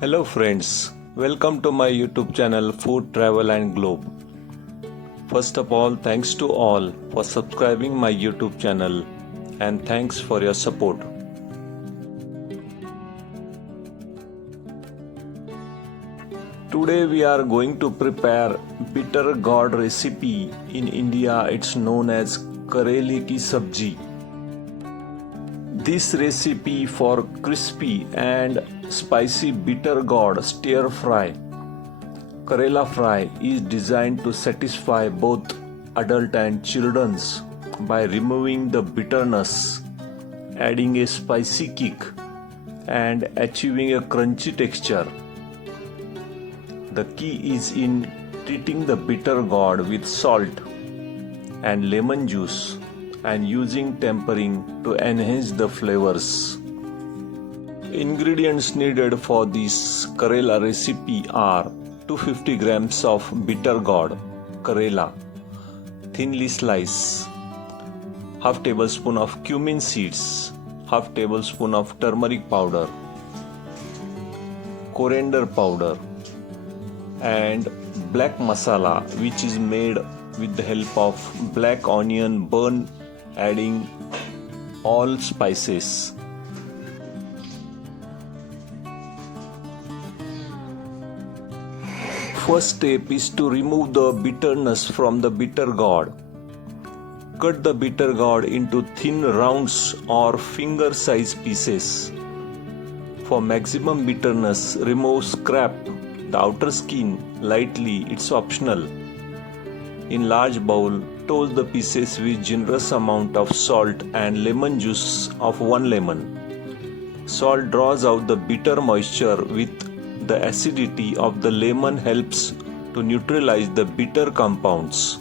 Hello friends, welcome to my YouTube channel Food, Travel and Globe. First of all, thanks to all for subscribing my YouTube channel and thanks for your support. Today we are going to prepare Bittergourd recipe. In India it's known as Karlechi Sabji. This recipe for crispy and spicy Bittergourd stir fry Karela fry is designed to satisfy both adult and children's by removing the bitterness, adding a spicy kick and achieving a crunchy texture. The key is in treating the Bittergourd with salt and lemon juice and using tempering to enhance the flavors. Ingredients needed for this Karela recipe are 250 grams of Bittergourd Karela, thinly sliced, half tablespoon of cumin seeds, half tablespoon of turmeric powder, coriander powder, and black masala, which is made with the help of black onion burn, adding all spices. First step is to remove the bitterness from the Bittergourd. Cut the Bittergourd into thin rounds or finger-sized pieces. For maximum bitterness, remove scrap, the outer skin, lightly, it's optional. In large bowl, toast the pieces with generous amount of salt and lemon juice of 1 lemon. Salt draws out the bitter moisture with the acidity of the lemon helps to neutralize the bitter compounds.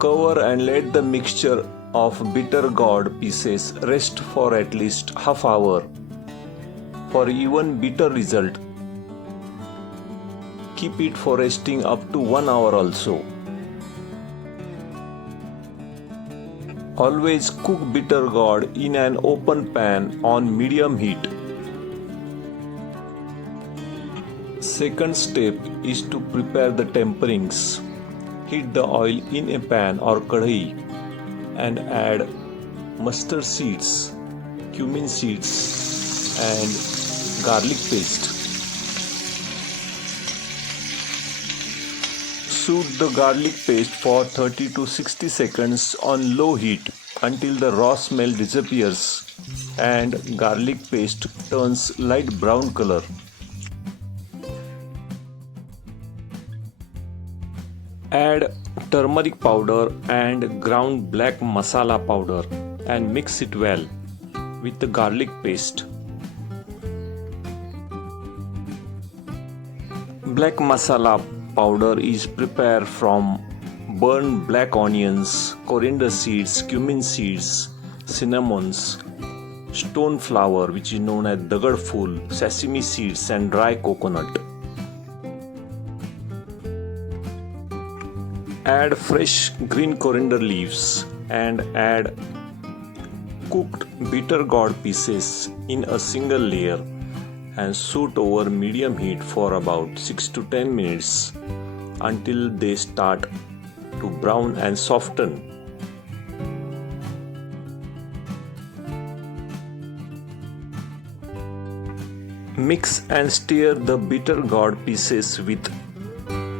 Cover and let the mixture of Bittergourd pieces rest for at least half hour. For even bitter result, keep it for resting up to 1 hour also. Always cook Bittergourd in an open pan on medium heat. Second step is to prepare the temperings. Heat the oil in a pan or kadai and add mustard seeds, cumin seeds and garlic paste. Soak the garlic paste for 30 to 60 seconds on low heat until the raw smell disappears and garlic paste turns light brown color. Add turmeric powder and ground black masala powder and mix it well with the garlic paste. Black masala powder is prepared from burned black onions, coriander seeds, cumin seeds, cinnamons, stone flower which is known as dagad phool, sesame seeds and dry coconut. Add fresh green coriander leaves and add cooked Bittergourd pieces in a single layer and saute over medium heat for about 6 to 10 minutes until they start to brown and soften. Mix and stir the Bittergourd pieces with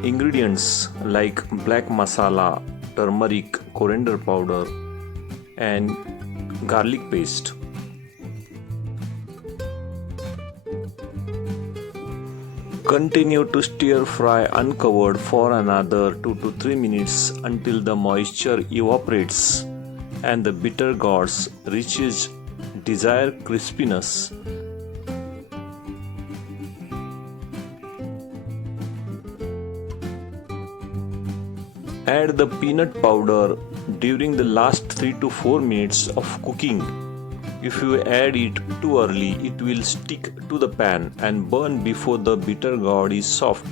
ingredients like black masala, turmeric, coriander powder and garlic paste. Continue to stir fry uncovered for another 2 to 3 minutes until the moisture evaporates and the Bittergourd reaches desired crispiness. Add the peanut powder during the last 3 to 4 minutes of cooking. If you add it too early, it will stick to the pan and burn before the Bittergourd is soft.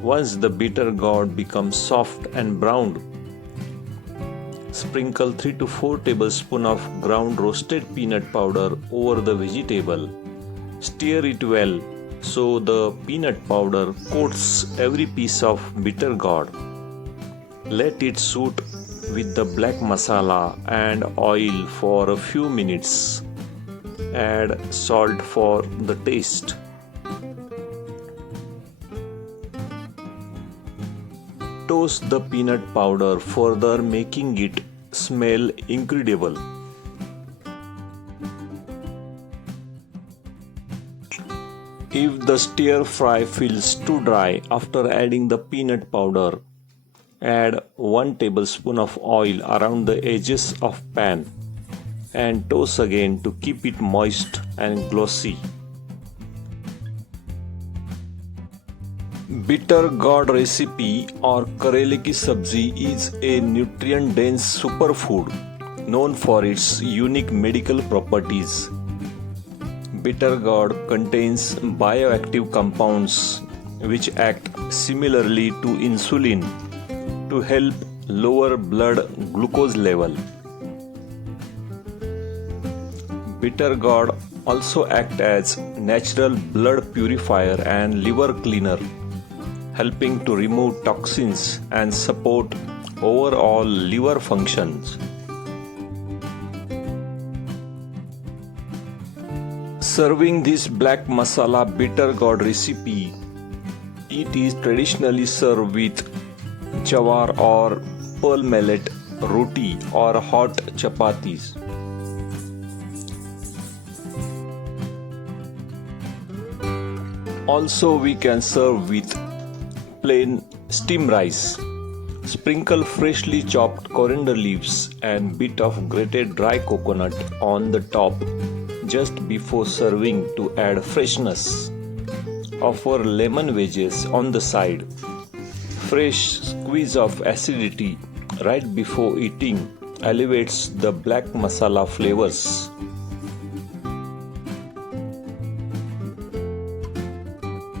Once the Bittergourd becomes soft and browned, Sprinkle 3 to 4 tablespoons of ground roasted peanut powder over the vegetable. Stir it well so the peanut powder coats every piece of bittergourd. Let it soak with the black masala and oil for a few minutes. Add salt for the taste. Toast the peanut powder further, making it smell incredible. If the stir fry feels too dry after adding the peanut powder, add 1 tablespoon of oil around the edges of pan and toast again to keep it moist and glossy. Bittergourd recipe or Karlechi Sabzi is a nutrient-dense superfood known for its unique medical properties. Bittergourd contains bioactive compounds which act similarly to insulin to help lower blood glucose level. Bittergourd also acts as natural blood purifier and liver cleaner, helping to remove toxins and support overall liver functions. Serving this black masala bittergourd recipe, it is traditionally served with jawar or pearl millet roti or hot chapatis. Also, we can serve with plain steamed rice. Sprinkle freshly chopped coriander leaves and bit of grated dry coconut on the top just before serving to add freshness. Offer lemon wedges on the side. Fresh squeeze of acidity right before eating elevates the black masala flavors.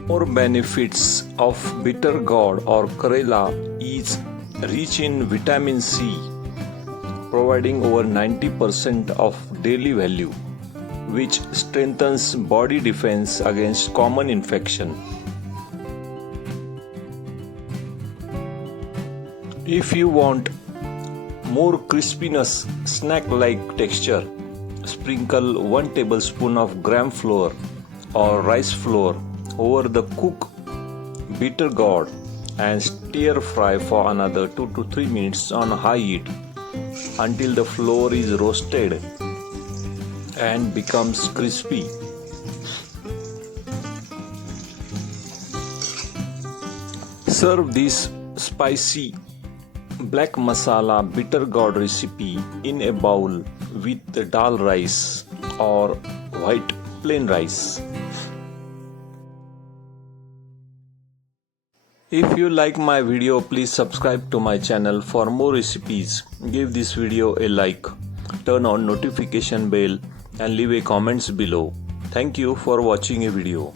More benefits of bittergourd or Karela is rich in vitamin C, providing over 90% of daily value, which strengthens body defense against common infection. If you want more crispiness, snack-like texture, sprinkle 1 tablespoon of gram flour or rice flour over the cooked bittergourd and stir fry for another 2 to 3 minutes on high heat until the flour is roasted and becomes crispy. Serve this spicy black masala bittergourd recipe in a bowl with the dal rice or white plain rice. If you like my video, please subscribe to my channel for more recipes. Give this video a like, turn on notification bell and leave a comments below. Thank you for watching a video.